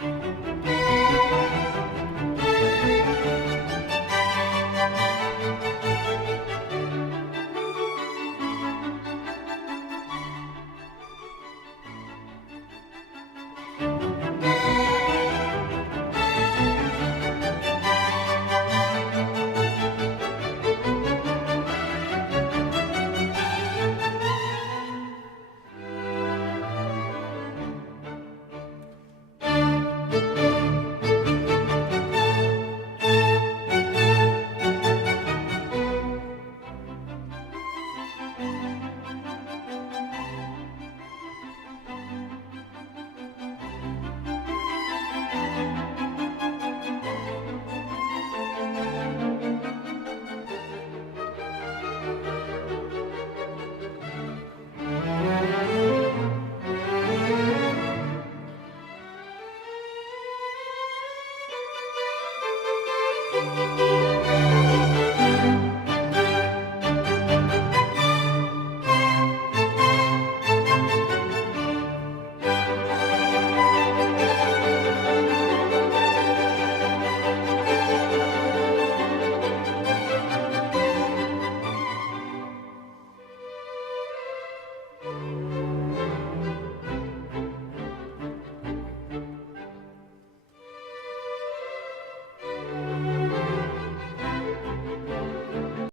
Bye. Música